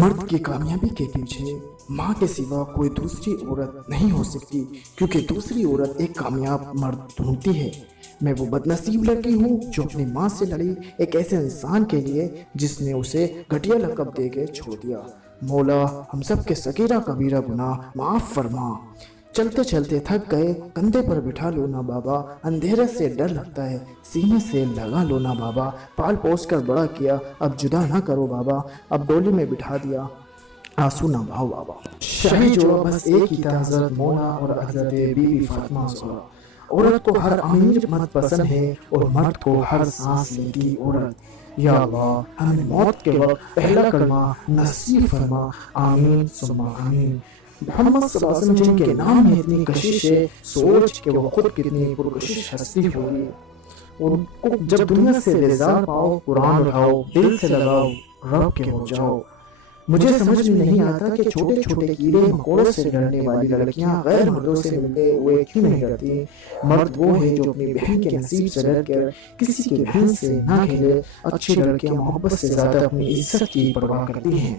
مرد کی کامیابی کے پیچھے ماں کے سوا کوئی دوسری عورت نہیں ہو سکتی، کیونکہ دوسری عورت ایک کامیاب مرد ڈھونڈتی ہے۔ میں وہ بد نصیب لڑکی ہوں جو اپنی ماں سے لڑی ایک ایسے انسان کے لیے جس نے اسے گھٹیا لقب دے کے چھوڑ دیا۔ مولا ہم سب کے صغیرہ کبیرہ گناہ معاف فرما۔ چلتے چلتے تھک گئے، کندھے پر بٹھا لو نا بابا، اندھیرے سے ڈر لگتا ہے، سینے سے لگا لو نا بابا، پال پوس کر بڑا کیا، اب جدا نہ کرو بابا، اب ڈولی میں بٹھا دیا، آنسو نہ بہاؤ بابا۔ شاہی جوڑا بس ایک ہی تھا، حضرت مولا اور حضرت بی بی فاطمہ زہرا۔ عورت کو ہر امیر مرد پسند ہے اور مرد کو ہر سانس لیتی عورت۔ یا اللہ ہمیں موت کے وقت پہلا کلمہ نصیب فرما، آمین ثم آمین۔ محمد صلی اللہ علیہ وسلم جن کے نام میں اتنی کشش ہے، سوچ کہ وہ خود کتنی پرکشش ہستی ہوگی۔ ان کو جب دنیا سے بیزار پاؤ، قرآن اٹھاؤ، دل سے لگاؤ، رب کے ہو جاؤ۔ مجھے سمجھ میں نہیں آتا کہ چھوٹے چھوٹے کیڑے مکوڑوں سے ڈرنے والی لڑکیاں غیر مردوں سے ملتے ہوئے کیوں نہیں ڈرتی؟ مرد وہ ہے جو اپنی بہن کے نصیب سے ڈر کر کسی کی بہن سے نہ کھیلے۔ اچھی لڑکیاں محبت سے زیادہ اپنی عزت کی پرواہ کرتی ہیں۔